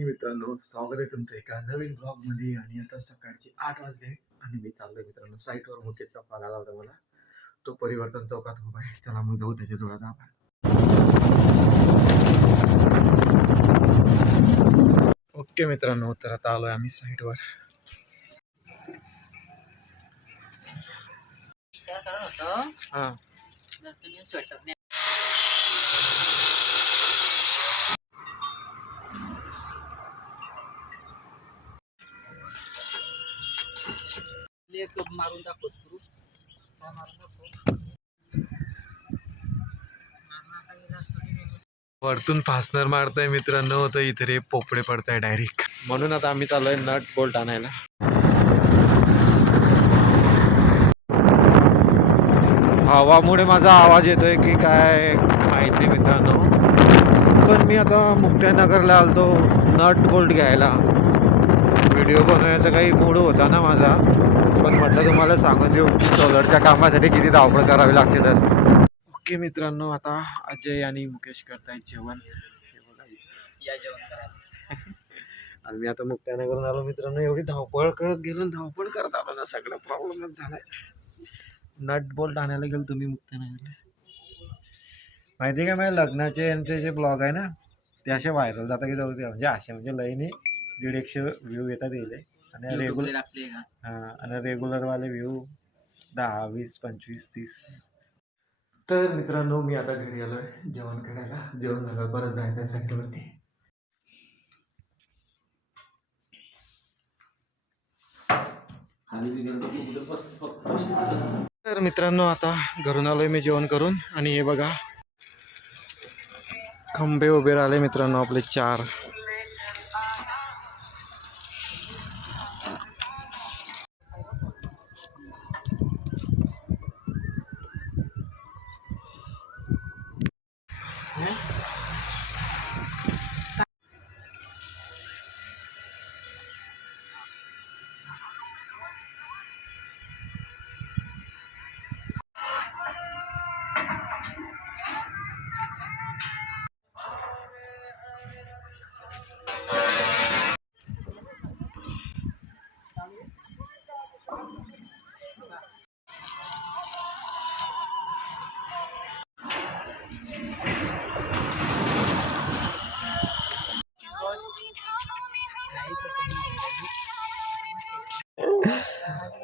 Morning मित्रांनो, स्वागत आहे तुमचं एका नवीन ब्लॉग मध्ये. आणि आता सकाळचे 8 वाजले आणि मी चाललोय मित्रांनो साईटवर. मुकेशचा कॉल आला होता मला, तो परिवर्तन चौकात उभा आहे. चला मग जाऊ त्याच्या जोरात आपण. ओके मित्रांनो, तर आता आलोय आम्ही साईटवर. हां मारून दाखवतो. वरतून फासनर मारताय मित्रांनो, तर इथे रे पोपडे पडताय डायरेक्ट. म्हणून आता आम्ही चाललोय नट बोल्ट आणायला. हवामुळे माझा आवाज येतोय की काय माहित नाही मित्रांनो, पण मी आता मुक्ताईनगरला आलतो नट बोल्ट घ्यायला. व्हिडिओ बनवायचा काही मूड होता ना माझा, पण म्हटलं तुम्हाला सांगून देऊ की सोलरच्या कामासाठी किती धावपळ करावी लागते. तर ओके मित्रांनो, आता अजय आणि मुकेश करतायत जेवण. हे बघा या जेवण करायला. आणि मी आता मुक्ताईनगरला आलो मित्रांनो. एवढी धावपळ करत गेलो, धावपळ करत आलो ना, सगळं प्रॉब्लेमच झालाय. नट बोल्ट आणायला गेलो तुम्ही मुक्ताईनगरला. माहिती का, माझ्या लग्नाचे यांचे जे ब्लॉग आहे ना, ते असे व्हायरल जातात की जाऊ दे, म्हणजे असे म्हणजे लईने 150 व्ह्यू येतात येईल. आणि रेग्युलरवाले व्ह्यू 10, 20, 25, 30. तर मित्रांनो, मी आता घरी आलोय जेवण करायला. जेवण झालं, परत जायचं आहे सेंटरवरती. तर मित्रांनो, आता घरून आलोय मी जेवण करून. आणि हे बघा खंबे उभे राहिले मित्रांनो आपले 4.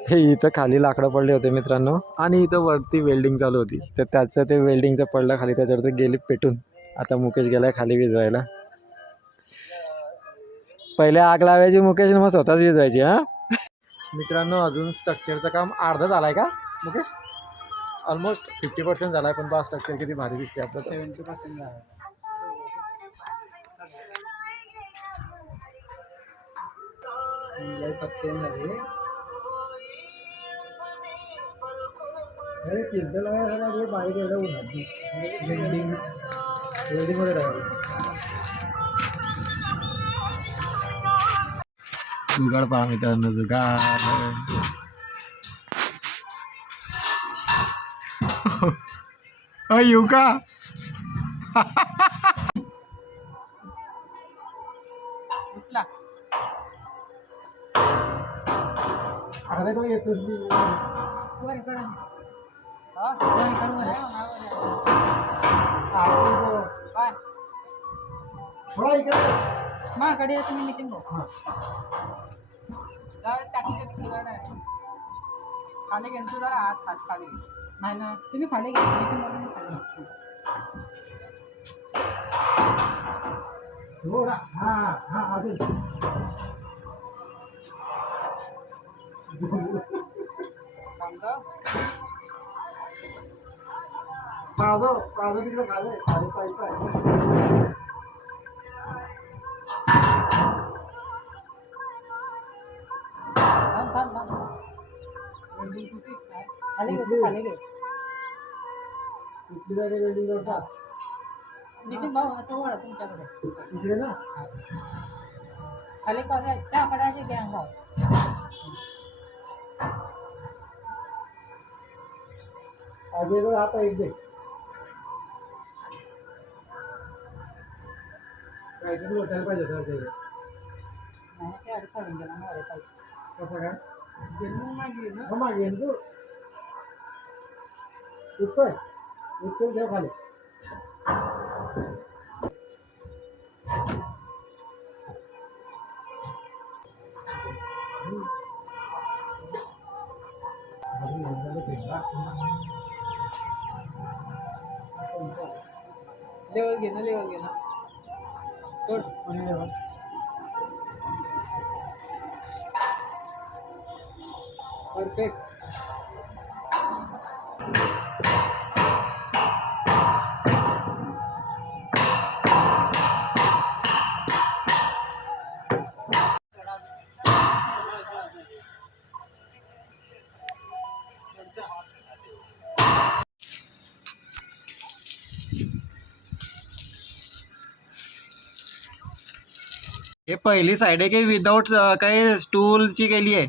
हे इथं खाली लाकडं पडले होते मित्रांनो, आणि इथं वरती वेल्डिंग चालू होती. तर त्याचं ते वेल्डिंगचं पडलं खाली, त्याच्यावरती गेली पेटून. आता मुकेश गेलाय खाली विजवायला. पहिले आग लावायची मुकेश, मग स्वतःच विजवायची. हा मित्रांनो, अजून स्ट्रक्चरचं काम अर्धा झालाय का मुकेश? ऑलमोस्ट 50% झालाय. पण बा स्ट्रक्चर किती भारी दिसते आपलं. 70% झालं. बाहेर एवढं वेल्डिंग मध्ये राहिलं. जुगाड पहा मित्रांनो, जुगाड. येऊ का? अरे तो येतोच माझ्याकडे तुम्ही नितीन भाऊ टाकी खाली घेऊन जरा हात खाली नाही ना, तुम्ही खाली घ्या. नितीन भाऊ खाली. माझं तिकडे खाले खाली पाईप आहे. नितीन भाऊ आता वळ तुमच्याकडे इकडे ना खाली करायचं त्याकडे घ्या भाऊ. अजय हा पाईप दे. काहीतरी लोटायला पाहिजे. डायरेक्ट काढून गेला ना अरे कसं काय गेलो मागे ना मागे तू उठतोय उठून ठेव खाली लेवल घे ना सोड परफेक्ट हे पहिली साईड आहे की विदाऊट काही स्टूलची केली आहे.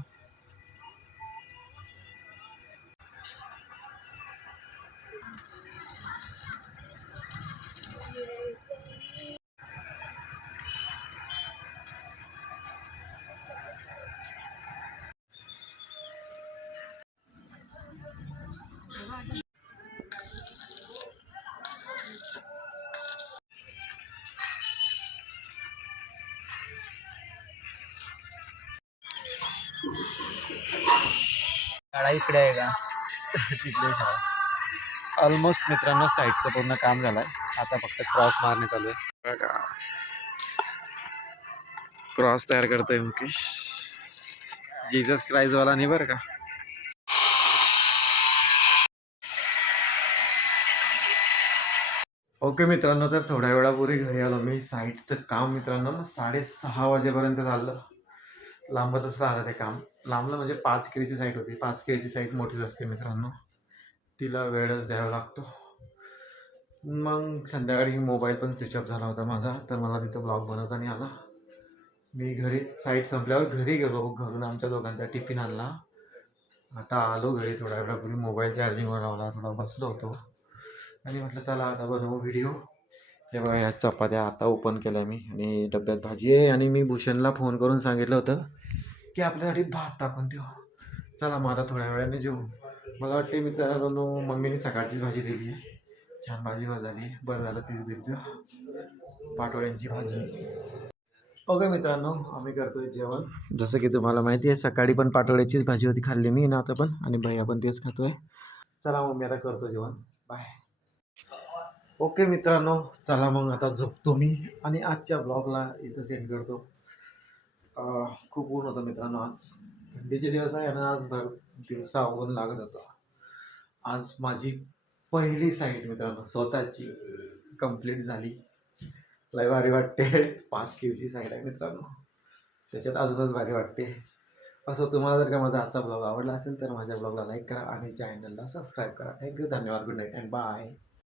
शाळा इकडे आहे का तिथले ऑलमोस्ट मित्रांनो साईडचं पूर्ण काम झालंय. आता फक्त क्रॉस मारणे चालू आहे. क्रॉस तयार करतोय मुकेश. जीसस क्राइस्ट वाला नाही बरं का. ओके मित्रांनो, तर थोड्या वेळापूर्वी घरी आलो मी. साईटचं काम मित्रांनो 6:30 वाजेपर्यंत चाललं. लांबतच राहिलं ते काम. लांबलं म्हणजे 5 केळीची साईट होती. 5 केळीची साईट मोठीच असते मित्रांनो, तिला वेळच द्यावा लागतो. मग संध्याकाळी मोबाईल पण स्विच ऑफ झाला होता माझा, तर मला तिथं ब्लॉग बनवता नाही आला. मी घरी साईट संपल्यावर घरी गेलो. घरून आमच्या दोघांचा टिफिन आणला. आता आलो घरी. थोड्या वेळापूर्वी मोबाईल चार्जिंगवर लावला, थोडा बसलो होतो आणि म्हटलं चला आता बनवू व्हिडिओ. हे बघा, ह्या चपात्या आता ओपन केल्या मी आणि डब्यात भाजी आहे. आणि मी भूषणला फोन करून सांगितलं होतं की आपल्यासाठी भात टाकून ठेव. चला मग आता थोड्या वेळाने जेवू. मला वाटते मित्रांनो मम्मीने सकाळचीच भाजी दिली आहे. छान भाजी झाली. बरं झालं तीच दिली. पाटोळ्यांची भाजी. ओके मित्रांनो, आम्ही करतोय जेवण. जसं की तुम्हाला माहिती आहे, सकाळी पण पाटोळ्याचीच भाजी होती, खाल्ली मी ना आता पण, आणि भैया पण तेच खातोय. चला मग मी आता करतो जेवण. बाय. ओके मित्रांनो, चला मग आता झोपतो मी आणि आजच्या ब्लॉगला इथं सेंड करतो. खूप ऊन होतं मित्रांनो. आज थंडीचे दिवस आहे आणि आज भर दिवसा ऊन लागत होतं. आज माझी पहिली साईट मित्रांनो स्वतःची कंप्लीट झाली. लय भारी वाटते. 5 केळीची साईड आहे मित्रांनो, त्याच्यात अजूनच भारी वाटते. असं तुम्हाला जर का माझा आजचा ब्लॉग आवडला असेल तर माझ्या ब्लॉगला लाईक करा आणि चॅनलला सबस्क्राईब करा. थँक्यू, धन्यवाद, गुड नाईट अँड बाय.